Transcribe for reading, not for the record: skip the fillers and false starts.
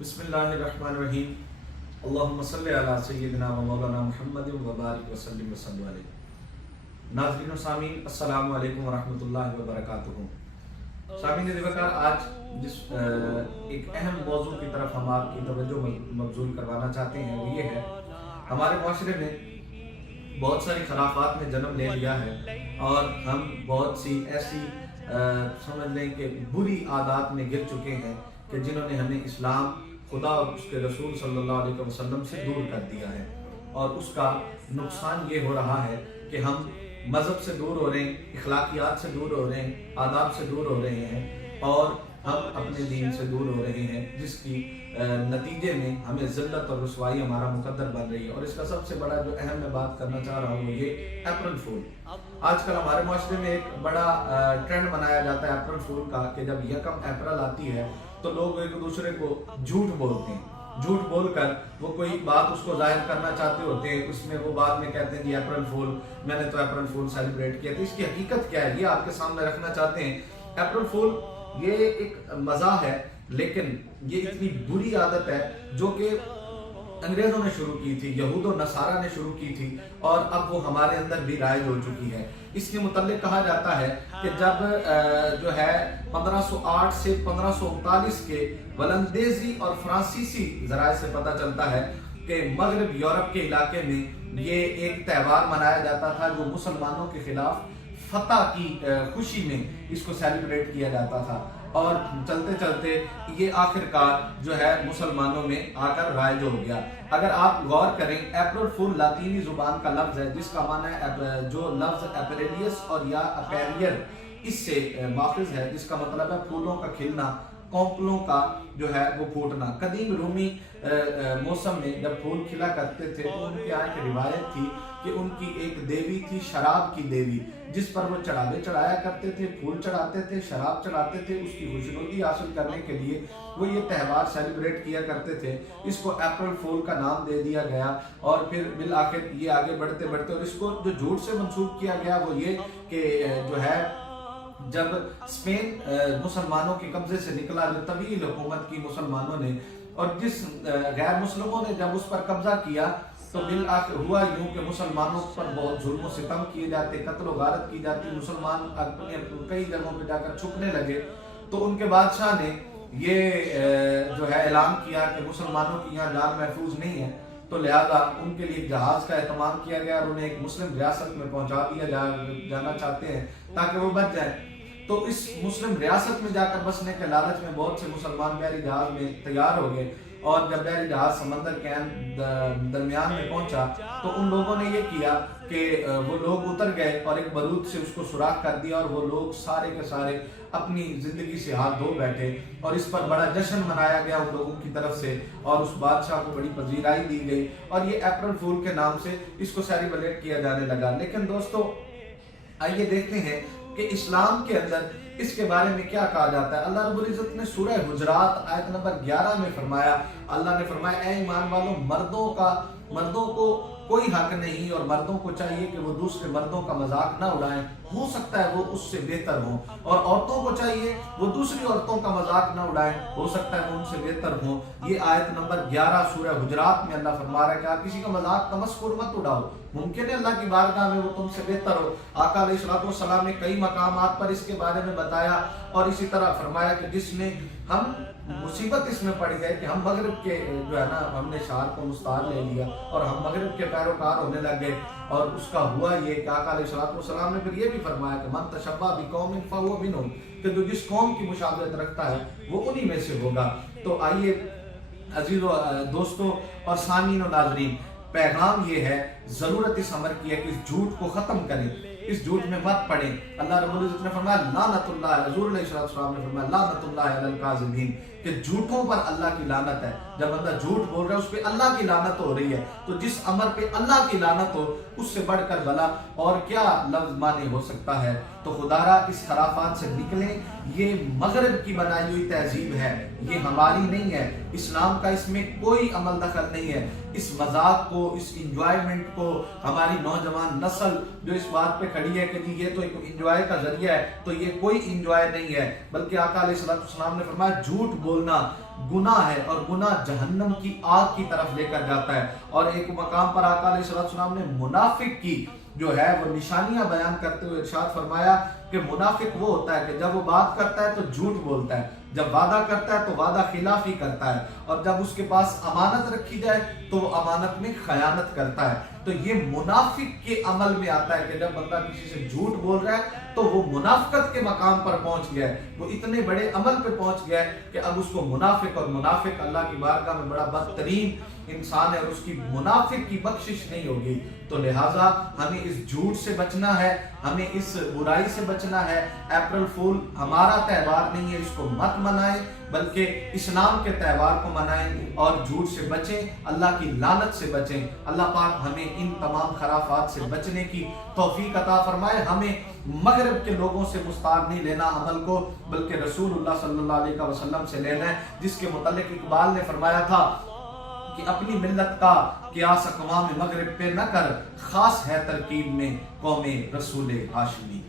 بسم اللہ الرحمن الرحیم اللہم صلی علی سیدنا و مولانا محمد و بارک وسلم وسلم علیہ۔ ناظرین و سامعین، السلام علیکم ورحمۃ اللہ وبرکاتہ۔ سامعین دیوکار، آج جس ایک اہم موضوع کی طرف ہم آپ کی توجہ مبذول کروانا چاہتے ہیں وہ یہ ہے، ہمارے معاشرے میں بہت ساری خرافات نے جنم لے لیا ہے اور ہم بہت سی ایسی سمجھ لیں کہ بری عادات میں گر چکے ہیں کہ جنہوں نے ہمیں اسلام، خدا اور اس کے رسول صلی اللہ علیہ وسلم سے دور کر دیا ہے، اور اس کا نقصان یہ ہو رہا ہے کہ ہم مذہب سے دور ہو رہے ہیں، اخلاقیات سے دور ہو رہے ہیں، آداب سے دور ہو رہے ہیں اور ہم اپنے دین سے دور ہو رہے ہیں، جس کی نتیجے میں ہمیں ذلت اور رسوائی ہمارا مقدر بن رہی ہے۔ اور اس کا سب سے بڑا جو اہم میں بات کرنا چاہ رہا ہوں وہ یہ اپریل فول۔ آج کل ہمارے معاشرے میں ایک بڑا ٹرینڈ بنایا جاتا ہے اپریل فول کا کہ جب یکم اپریل آتی ہے تو لوگ ایک دوسرے کو جھوٹ بولتے ہیں، جھوٹ بول کر وہ کوئی بات اس کو ظاہر کرنا چاہتے ہوتے ہیں، اس میں وہ بعد میں کہتے ہیں جی اپریل فول، میں نے تو اپریل فول سیلیبریٹ کیا تھا۔ اس کی حقیقت کیا ہے یہ آپ کے سامنے رکھنا چاہتے ہیں۔ اپریل فول یہ ایک مزاح ہے، لیکن یہ اتنی بری عادت ہے جو کہ انگریزوں نے شروع کی تھی، یہود و نصارہ نے شروع کی تھی، اور اب وہ ہمارے اندر بھی رائج ہو چکی ہے۔ اس کے متعلق کہا جاتا ہے کہ جب جو ہے 1508 سے 1539 کے ولندیزی اور فرانسیسی ذرائع سے پتہ چلتا ہے کہ مغرب یورپ کے علاقے میں یہ ایک تہوار منایا جاتا تھا جو مسلمانوں کے خلاف فتح کی خوشی میں اس کو سیلیبریٹ کیا جاتا تھا، اور چلتے چلتے یہ آخر کار جو ہے مسلمانوں میں آ کر رائج ہو گیا۔ اگر آپ غور کریں، اپریل فول لاطینی زبان کا لفظ ہے جس کا معنی ہے، جو لفظ اپریلیس اور یا اپیریل اس سے ماخذ ہے، جس کا مطلب ہے پھولوں کا کھلنا، کونپلوں کا جو ہے وہ پھوٹنا۔ قدیم رومی موسم میں جب پھول کھلا کرتے تھے تو ان کے یہاں ایک روایت تھی کہ ان کی ایک دیوی تھی، شراب کی دیوی، جس پر وہ چڑھاوے چڑھایا کرتے تھے، پھول چڑھاتے تھے، شراب چڑھاتے تھے۔ اس کی خوشنودی حاصل کرنے کے لیے وہ یہ تہوار سیلیبریٹ کیا کرتے تھے۔ اس کو اپریل فول کا نام دے دیا گیا، اور پھر بالآخر یہ آگے بڑھتے بڑھتے، اور اس کو جو جھوٹ سے منسوب کیا گیا وہ یہ کہ جو ہے جب اسپین مسلمانوں کے قبضے سے نکلا، جو طویل حکومت کی مسلمانوں نے، اور جس غیر مسلموں نے جب اس پر قبضہ کیا تو بالآخر ہوا یوں کہ مسلمانوں پر بہت ظلم و ستم کیے جاتے، قتل و غارت کی جاتی، مسلمان اپنے کئی جگہوں پہ جا کر چھپنے لگے۔ تو ان کے بادشاہ نے یہ جو ہے اعلان کیا کہ مسلمانوں کی یہاں جان محفوظ نہیں ہے، تو لہذا ان کے لیے جہاز کا اہتمام کیا گیا اور انہیں ایک مسلم ریاست میں پہنچا دیا جانا چاہتے ہیں تاکہ وہ بچ جائیں۔ تو اس مسلم ریاست میں جا کر بسنے کے لالچ میں بہت سے مسلمان بحری جہاز میں تیار ہو گئے، اور جب بحری جہاز سمندر کے درمیان میں پہنچا تو ان لوگوں نے یہ کیا کہ وہ لوگ اتر گئے اور ایک بارود سے اس کو سوراخ کر دیا، اور وہ لوگ سارے کے سارے اپنی زندگی سے ہاتھ دھو بیٹھے، اور اس پر بڑا جشن منایا گیا ان لوگوں کی طرف سے، اور اس بادشاہ کو بڑی پذیرائی دی گئی، اور یہ اپریل فول کے نام سے اس کو سیلیبریٹ کیا جانے لگا۔ لیکن دوستو، آئیے دیکھتے ہیں کہ اسلام کے اندر اس کے بارے میں کیا کہا جاتا ہے۔ اللہ رب العزت نے سورہ حجرات آیت نمبر 11 میں فرمایا، اللہ نے فرمایا اے ایمان والو، مردوں کو کوئی حق نہیں، اور مردوں کو چاہیے کہ وہ دوسرے مردوں کا مذاق نہ اڑائیں، ہو سکتا ہے وہ اس سے بہتر ہوں، اور عورتوں کو چاہیے وہ دوسری عورتوں کا مذاق نہ اڑائیں، ہو سکتا ہے وہ ان سے بہتر ہوں۔ یہ آیت نمبر 11 سورہ حجرات میں اللہ فرما رہا ہے کہ آپ کسی کا مذاق تمسخر مت اڑاؤ، ممکن ہے اللہ کی بارگاہ میں وہ تم سے بہتر ہو۔ آقا علیہ الصلوۃ والسلام نے کئی مقامات پر اس کے بارے میں بتایا، اور اسی طرح فرمایا کہ جس میں ہم مصیبت اس میں پڑ گئے کہ ہم مغرب کے جو ہے نا، ہم نے شعار کو مستعار لے لیا اور ہم مغرب کے پیروکار ہونے لگ گئے، اور اس کا ہوا یہ کہ آقا علیہ الصلوۃ والسلام نے پھر یہ بھی فرمایا کہ من تشبہ بقوم فہو منہم، کہ جو جس قوم کی مشابہت رکھتا ہے وہ انہی میں سے ہوگا۔ تو آئیے عزیز و دوستو اور سامعین و ناظرین، پیغام یہ ہے، ضرورت اس امر کی ہے کہ اس جھوٹ کو ختم کریں، اس جھوٹ میں مت پڑیں۔ اللہ رب العزت نے فرمایا لعنت اللہ، حضور علیہ السلام نے فرمایا لعنت اللہ علی الکاذبین، کہ جھوٹوں پر اللہ کی لعنت ہے۔ جب بندہ جھوٹ بول رہا ہے اس پہ اللہ کی لعنت ہو رہی ہے، تو جس امر پہ اللہ کی لعنت ہو اس سے بڑھ کر بھلا اور کیا لفظ معنی ہو سکتا ہے۔ تو خدا را اس خرافات سے نکلیں، یہ مغرب کی بنائی ہوئی تہذیب ہے، یہ ہماری نہیں ہے، اسلام کا اس میں کوئی عمل دخل نہیں ہے۔ اس مذاق کو، اس انجوائمنٹ کو ہماری نوجوان نسل جو اس بات پہ کھڑی ہے کہ جی یہ تو ایک انجوائے کا ذریعہ ہے، تو یہ کوئی انجوائے نہیں ہے، بلکہ آقا علیہ السلام نے فرمایا جھوٹ بولنا گناہ ہے اور گناہ جہنم کی آگ کی طرف لے کر جاتا ہے۔ اور ایک مقام پر آقا علیہ السلام نے منافق کی جو ہے وہ نشانیاں بیان کرتے ہوئے ارشاد فرمایا کہ منافق وہ ہوتا ہے کہ جب وہ بات کرتا ہے تو جھوٹ بولتا ہے، جب وعدہ کرتا ہے تو وعدہ خلافی کرتا ہے، اور جب اس کے پاس امانت رکھی جائے تو وہ امانت میں خیانت کرتا ہے۔ تو یہ منافق کے عمل میں آتا ہے کہ جب بندہ کسی سے جھوٹ بول رہا ہے تو وہ منافقت کے مقام پر پہنچ گیا ہے، وہ اتنے بڑے عمل پہ پہنچ گیا ہے کہ اب اس کو منافق، اور منافق اللہ کی بارگاہ میں بڑا بدترین انسان ہے اور اس کی منافق کی بخشش نہیں ہوگی۔ تو لہٰذا ہمیں اس جھوٹ سے بچنا ہے، ہمیں اس برائی سے بچنا ہے۔ اپریل فول ہمارا تہوار نہیں ہے، اس کو مت منائیں بلکہ اسلام کے تہوار کو منائیں اور جھوٹ سے بچیں، اللہ کی لعنت سے بچیں۔ اللہ پاک ہمیں ان تمام خرافات سے بچنے کی توفیق عطا فرمائے۔ ہمیں مغرب کے لوگوں سے مستعار نہیں لینا عمل کو، بلکہ رسول اللہ صلی اللہ علیہ وسلم سے لینا ہے، جس کے متعلق اقبال نے فرمایا تھا کہ اپنی ملت کا قیاس اقوام مغرب پہ نہ کر، خاص ہے ترکیب میں قوم رسول ہاشمی۔